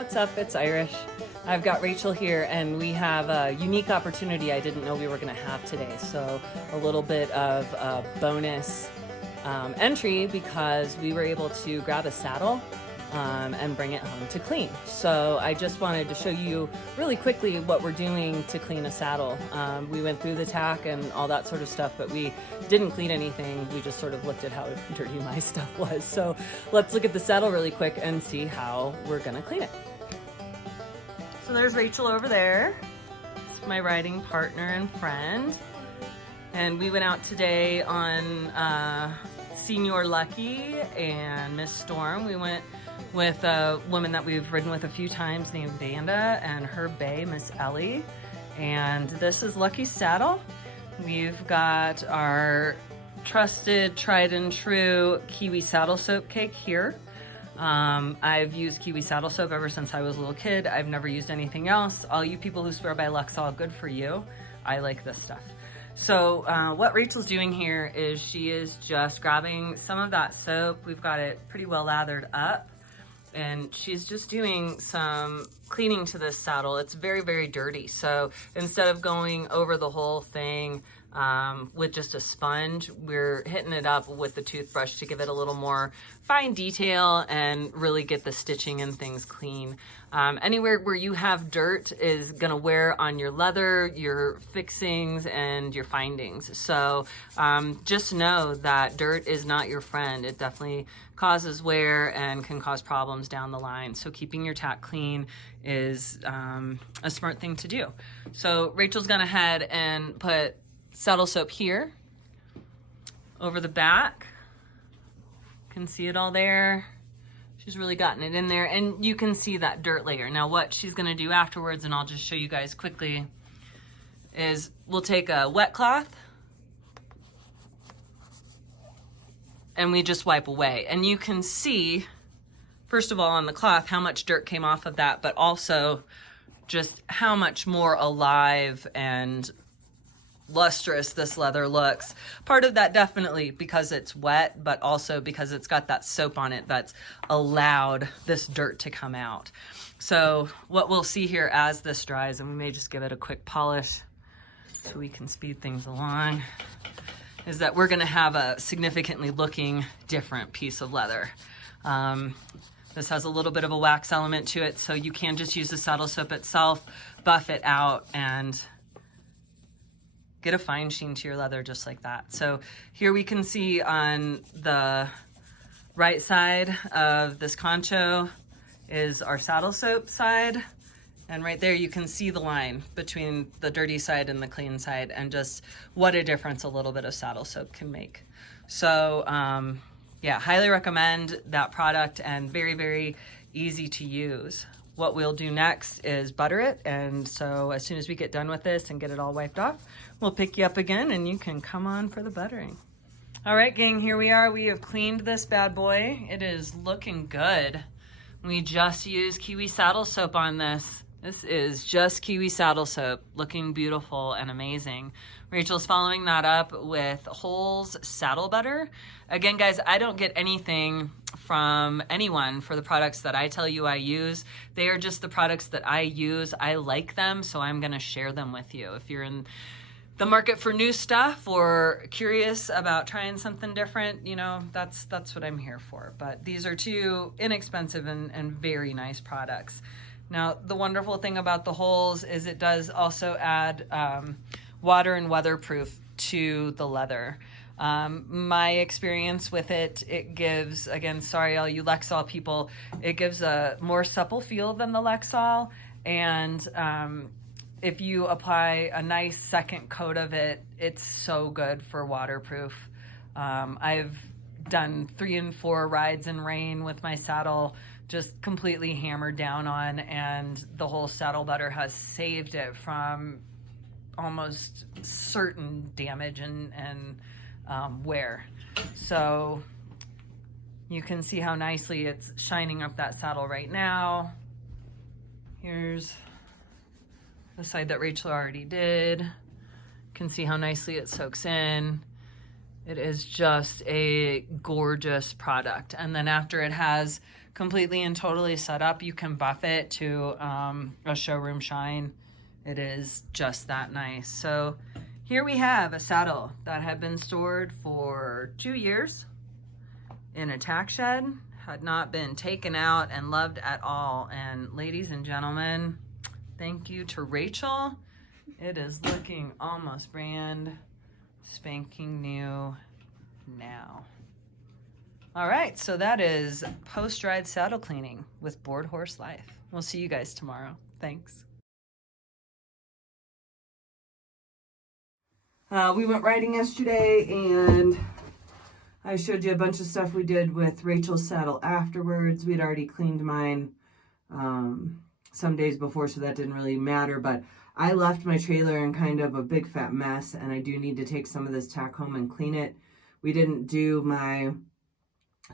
what's up? It's Irish. I've got Rachel here, and we have a unique opportunity I didn't know we were going to have today. So a little bit of a bonus entry because we were able to grab a saddle and bring it home to clean. So I just wanted to show you really quickly what we're doing to clean a saddle. We went through the tack and all that sort of stuff, but we didn't clean anything. We just sort of looked at how dirty my stuff was. So let's look at the saddle really quick and see how we're gonna clean it. So there's Rachel over there. It's my riding partner and friend. And we went out today on Senior Lucky and Miss Storm. We went with a woman that we've ridden with a few times named Vanda and her bae, Miss Ellie. And this is Lucky's saddle. We've got our trusted, tried and true Kiwi saddle soap cake here. I've used Kiwi saddle soap ever since I was a little kid. I've never used anything else. All you people who swear by Lexol, good for you. I like this stuff. So what Rachel's doing here is she is just grabbing some of that soap. We've got it pretty well lathered up. And she's just doing some cleaning to this saddle. It's very, very dirty. So instead of going over the whole thing with just a sponge, we're hitting it up with the toothbrush to give it a little more fine detail and really get the stitching and things clean. Anywhere where you have dirt is gonna wear on your leather, your fixings, and your findings. So just know that dirt is not your friend. It definitely causes wear and can cause problems down the line. So keeping your tack clean is a smart thing to do. So Rachel's gone ahead and put saddle soap here over the back. Can see it all there. She's really gotten it in there, and you can see that dirt layer. Now what she's gonna do afterwards, and I'll just show you guys quickly, is we'll take a wet cloth and we just wipe away. And you can see, first of all, on the cloth, how much dirt came off of that, but also just how much more alive and lustrous this leather looks. Part of that definitely because it's wet, but also because it's got that soap on it that's allowed this dirt to come out. So what we'll see here as this dries, and we may just give it a quick polish so we can speed things along, is that we're gonna have a significantly looking different piece of leather. This has a little bit of a wax element to it, so you can just use the saddle soap itself, buff it out, and get a fine sheen to your leather just like that. So here we can see on the right side of this concho is our saddle soap side. And right there you can see the line between the dirty side and the clean side, and just what a difference a little bit of saddle soap can make. So yeah, highly recommend that product, and very, very easy to use. What we'll do next is butter it, and so as soon as we get done with this and get it all wiped off, we'll pick you up again and you can come on for the buttering. All right, gang, here we are. We have cleaned this bad boy. It is looking good. We just used Kiwi saddle soap on this. This is just Kiwi saddle soap, looking beautiful and amazing. Rachel's following that up with Whole's saddle butter. Again, guys, I don't get anything from anyone for the products that I tell you I use. They are just the products that I use. I like them, so I'm gonna share them with you. If you're in the market for new stuff or curious about trying something different, you know, that's what I'm here for. But these are two inexpensive and very nice products. Now, the wonderful thing about the Whole's is it does also add water and weatherproof to the leather. My experience with it, it gives, again, sorry all you Lexol people, it gives a more supple feel than the Lexol. And if you apply a nice second coat of it, it's so good for waterproof. I've done 3 and 4 rides in rain with my saddle just completely hammered down on, and the Whole saddle butter has saved it from almost certain damage and wear. So you can see how nicely it's shining up that saddle right now. Here's the side that Rachel already did. You can see how nicely it soaks in. It is just a gorgeous product. And then after it has completely and totally set up. You can buff it to a showroom shine. It is just that nice. So here we have a saddle that had been stored for 2 years in a tack shed, had not been taken out and loved at all. And ladies and gentlemen, thank you to Rachel. It is looking almost brand spanking new now. All right, so that is post-ride saddle cleaning with Board Horse Life. We'll see you guys tomorrow. Thanks. We went riding yesterday, and I showed you a bunch of stuff we did with Rachel's saddle afterwards. We'd already cleaned mine some days before, so that didn't really matter, but I left my trailer in kind of a big fat mess, and I do need to take some of this tack home and clean it. We didn't do my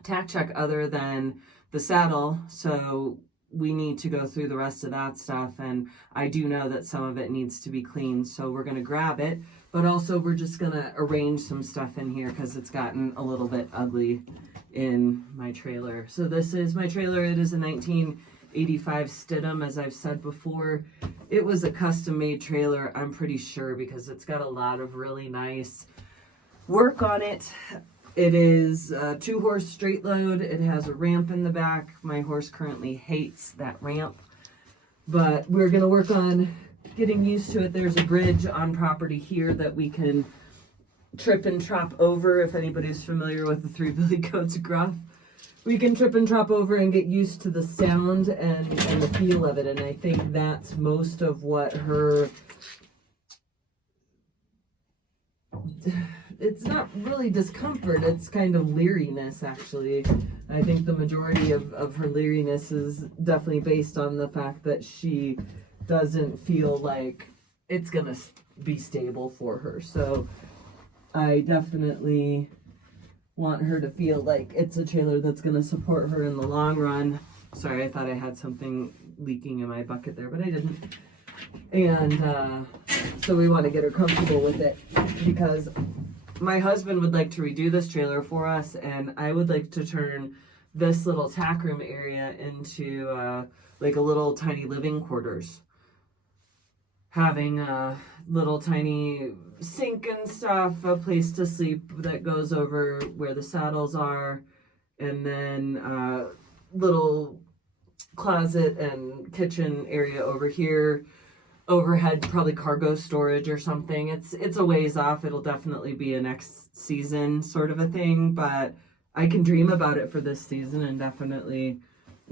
tack check other than the saddle, so we need to go through the rest of that stuff, and I do know that some of it needs to be cleaned, so we're going to grab it, but also we're just going to arrange some stuff in here because it's gotten a little bit ugly in my trailer. So this is my trailer. It is a 1985 Stidham, as I've said before. It was a custom-made trailer, I'm pretty sure, because it's got a lot of really nice work on it. It is a 2-horse straight load. It has a ramp in the back. My horse currently hates that ramp, but we're going to work on getting used to it. There's a bridge on property here that we can trip and trop over. If anybody's familiar with the Three Billy Goats gruff, we can trip and trop over and get used to the sound and the feel of it. And I think that's most of what her... It's not really discomfort, it's kind of leeriness, actually. I think the majority of her leeriness is definitely based on the fact that she doesn't feel like it's gonna be stable for her. So I definitely want her to feel like it's a trailer that's gonna support her in the long run. Sorry, I thought I had something leaking in my bucket there, but I didn't. And so we want to get her comfortable with it, because my husband would like to redo this trailer for us, and I would like to turn this little tack room area into like a little tiny living quarters. Having a little tiny sink and stuff, a place to sleep that goes over where the saddles are, and then little closet and kitchen area over here. Overhead, probably cargo storage or something. It's a ways off. It'll definitely be a next season sort of a thing, but I can dream about it for this season and definitely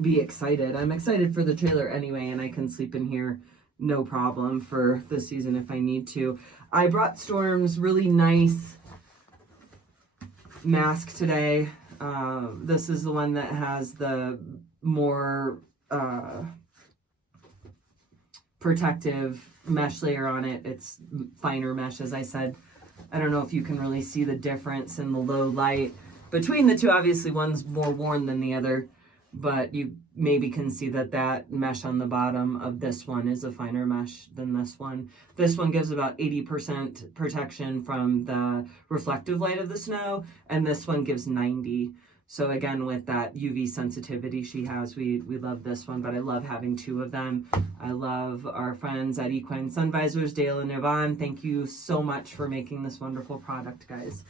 be excited. I'm excited for the trailer anyway, and I can sleep in here no problem for this season if I need to. I brought Storm's really nice mask today. This is the one that has the more protective mesh layer on it. It's finer mesh, as I said. I don't know if you can really see the difference in the low light between the two. Obviously one's more worn than the other, but you maybe can see that that mesh on the bottom of this one is a finer mesh than this one. This one gives about 80% protection from the reflective light of the snow, and this one gives 90. So again, with that UV sensitivity she has, we love this one, but I love having two of them. I love our friends at Equine Sun Visors, Dale and Yvonne. Thank you so much for making this wonderful product, guys.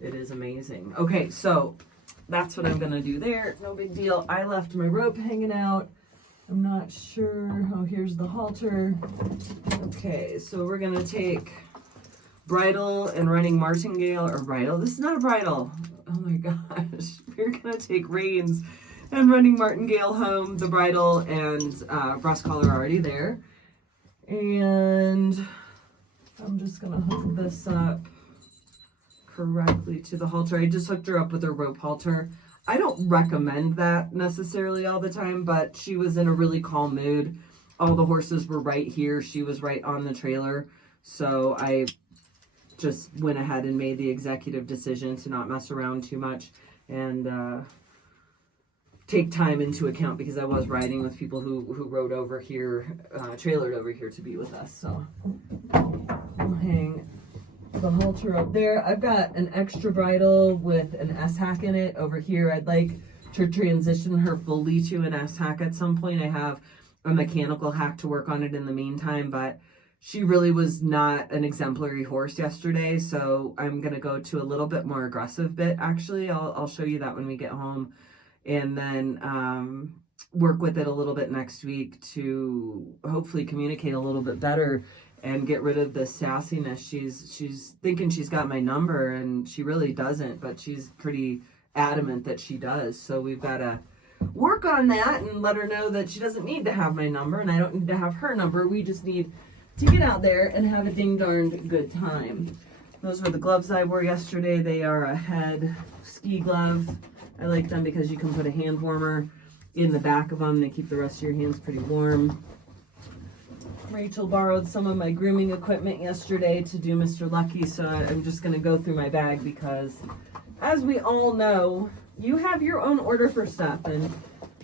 It is amazing. Okay, so that's what I'm gonna do there. No big deal. I left my rope hanging out. I'm not sure. Oh, here's the halter. Okay, so we're gonna take bridle and running martingale, or bridle. This is not a bridle. Oh my gosh. We're gonna take reins and running martingale home. The bridle and breast collar are already there. And I'm just gonna hook this up correctly to the halter. I just hooked her up with a rope halter. I don't recommend that necessarily all the time, but she was in a really calm mood. All the horses were right here. She was right on the trailer. So I just went ahead and made the executive decision to not mess around too much and take time into account, because I was riding with people who rode over here, trailered over here to be with us. So I'll hang the halter up there. I've got an extra bridle with an S-hack in it over here. I'd like to transition her fully to an S hack at some point. I have a mechanical hack to work on it in the meantime, but she really was not an exemplary horse yesterday, so I'm going to go to a little bit more aggressive bit, actually. I'll show you that when we get home, and then work with it a little bit next week to hopefully communicate a little bit better and get rid of the sassiness. She's thinking she's got my number, and she really doesn't, but she's pretty adamant that she does, so we've got to work on that and let her know that she doesn't need to have my number, and I don't need to have her number. We just need to get out there and have a ding-darned good time. Those were the gloves I wore yesterday. They are a head ski glove. I like them because you can put a hand warmer in the back of them. They keep the rest of your hands pretty warm. Rachel borrowed some of my grooming equipment yesterday to do Mr. Lucky, so I'm just going to go through my bag because, as we all know, you have your own order for stuff, and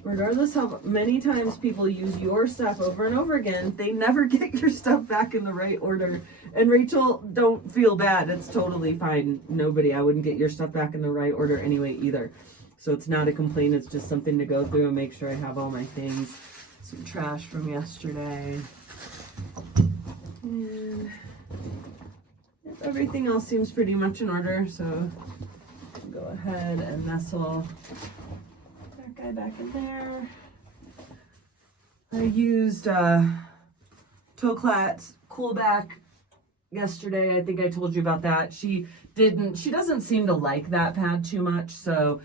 regardless how many times people use your stuff over and over again, they never get your stuff back in the right order. And Rachel, don't feel bad. It's totally fine. I wouldn't get your stuff back in the right order anyway either. So it's not a complaint. It's just something to go through and make sure I have all my things. Some trash from yesterday. And everything else seems pretty much in order. So go ahead and nestle guy back in there. I used Toklat's Coolback yesterday. I think I told you about that. She doesn't seem to like that pad too much, so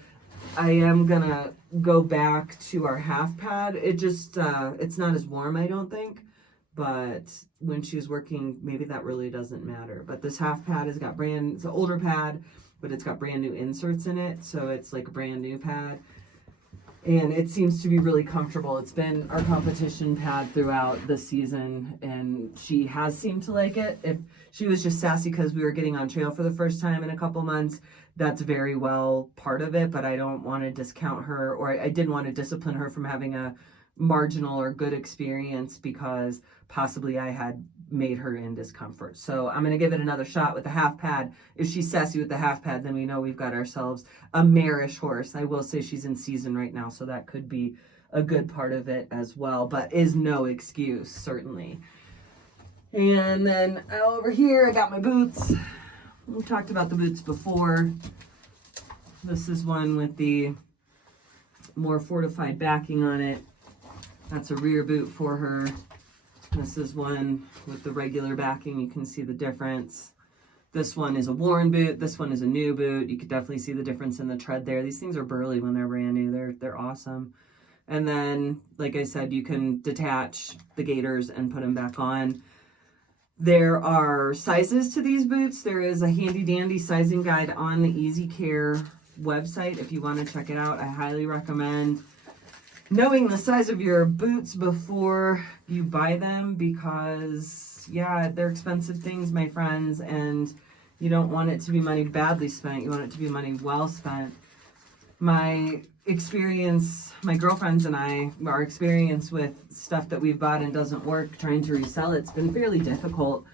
I am gonna go back to our half pad. It just it's not as warm, I don't think, but when she's working, maybe that really doesn't matter. But this half pad has got it's an older pad, but it's got brand new inserts in it, so it's like a brand new pad. And it seems to be really comfortable. It's been our competition pad throughout the season, and she has seemed to like it. If she was just sassy because we were getting on trail for the first time in a couple months, that's very well part of it, but I don't want to discount her, or I didn't want to discipline her from having a marginal or good experience because possibly I had made her in discomfort. So I'm going to give it another shot with the half pad. If she's sassy with the half pad, then we know we've got ourselves a marish horse. I will say she's in season right now, so that could be a good part of it as well, but is no excuse, certainly. And then over here, I got my boots. We talked about the boots before. This is one with the more fortified backing on it. That's a rear boot for her. This is one with the regular backing. You can see the difference. This one is a worn boot. This one is a new boot. You could definitely see the difference in the tread there. These things are burly when they're brand new. They're awesome. And then, like I said, you can detach the gaiters and put them back on. There are sizes to these boots. There is a handy dandy sizing guide on the Easy Care website. If you want to check it out, I highly recommend knowing the size of your boots before you buy them, because yeah, they're expensive things, my friends, and you don't want it to be money badly spent. You want it to be money well spent. My experience, my girlfriends and I, our experience with stuff that we've bought and doesn't work, trying to resell it's been fairly difficult.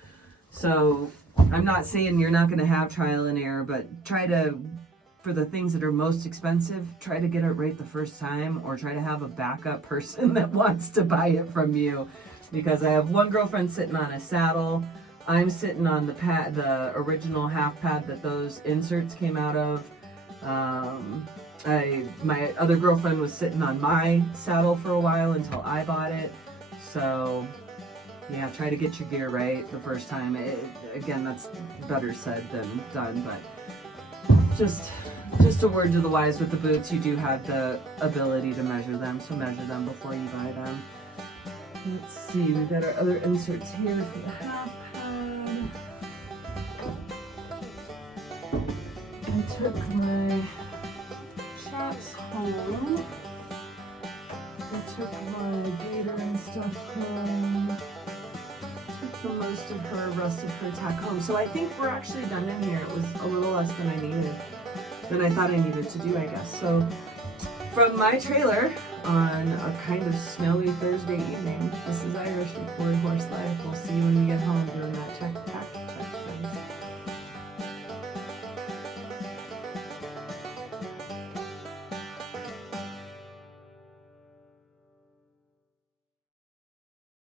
So I'm not saying you're not going to have trial and error, but try to, for the things that are most expensive, try to get it right the first time, or try to have a backup person that wants to buy it from you. Because I have one girlfriend sitting on a saddle. I'm sitting on the pad, the original half pad that those inserts came out of. My other girlfriend was sitting on my saddle for a while until I bought it. So yeah, try to get your gear right the first time. Again, that's better said than done, but just a word to the wise with the boots. You do have the ability to measure them, so measure them before you buy them. Let's see, we've got our other inserts here for the half pad. I took my chaps home. I took my gator and stuff home. Took the most of her, rest of her tack home. So I think we're actually done in here. It was a little less than I thought I needed to do, I guess. So from my trailer on a kind of snowy Thursday evening, this is Irish with Corey Horse Life. We'll see you when we get home doing that check pack.